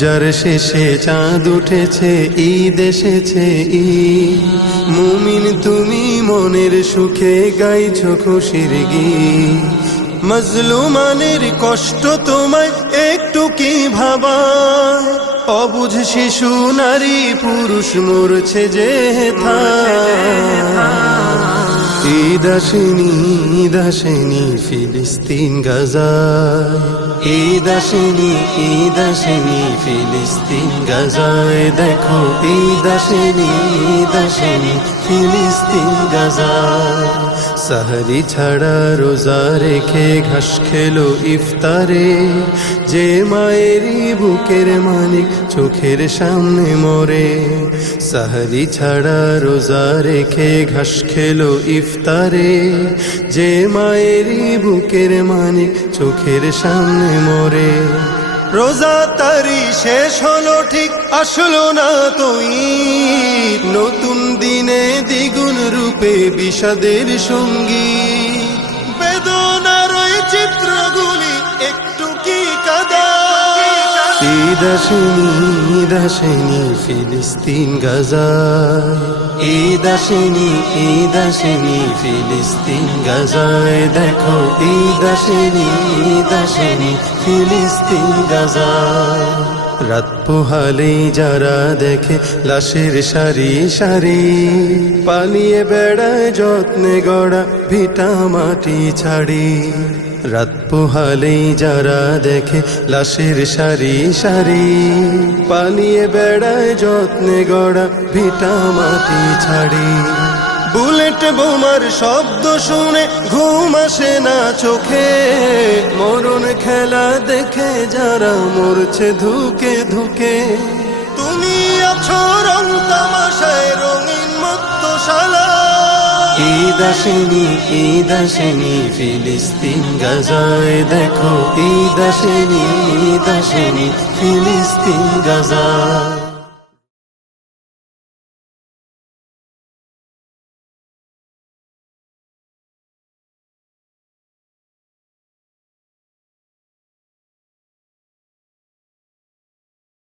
রোজার শেষে চাঁদ উঠেছে, ঈদ এসেছে ঈদ। মুমিন তুমি মনের সুখে গাইছো খুশির গীত। মজলুমানের কষ্ট তোমায় একটু কি ভাবায়? অবুঝ শিশু নারী পুরুষ মরছে যে ঈদ আসেনি, ঈদ আসেনি ফিলিস্তিন গাজায়। ঈদ আসেনি, ঈদ আসেনি ফিলিস্তিন গাজায়। দেখো ঈদ আসেনি, ঈদ আসেনি ফিলিস্তিন গাজায়। সাহরি ছাড়া রোজা রেখে ঘাস খেলো ইফতারে, যে মায়েরই বুকের মানিক চোখের সামনে মরে। সাহরি ছাড়া রোজা রেখে ঘাস খেলো ইফতারে, যে মায়েরই বুকের মানিক চোখের সামনে মরে। রোজা তারি শেষ হলো ঠিক, আসলো না তো ঈদ। নতুন দিনে দ্বিগুণ রূপে বিষাদের সঙ্গী। বেদনার ওই চিত্রগুলি একটু কি কাঁদা? ঈদ আসেনি, ঈদ আসেনি ফিলিস্তিন গাজায়। ঈদ আসেনি, ঈদ আসেনি ফিলিস্তিন গাজায়। দেখো ঈদ আসেনি, ঈদ আসেনি ফিলিস্তিন গাজায়। রাত পোহালেই যারা দেখে লাশের সারি সারি, পালিয়ে বেড়ায় যত্নে গড়া ভিটা মাটি ছাড়ি। রাত পোহালেই যারা দেখে লাশের সারি সারি, পালিয়ে বেড়ায় যত্নে গড়া ভিটা মাটি ছাড়ি। বুলেট বোমার শব্দ শুনে ঘুম আসে না চোখে, মরণ খেলা দেখে যারা মরছে ধুকে ধুকে। তুমি আছো রং তামাশায় রঙিন মত্তশালা। ঈদ আসেনি, ঈদ আসেনি ফিলিস্তিন গাজায়। দেখো ঈদ আসেনি, ঈদ আসেনি ফিলিস্তিন গাজায়।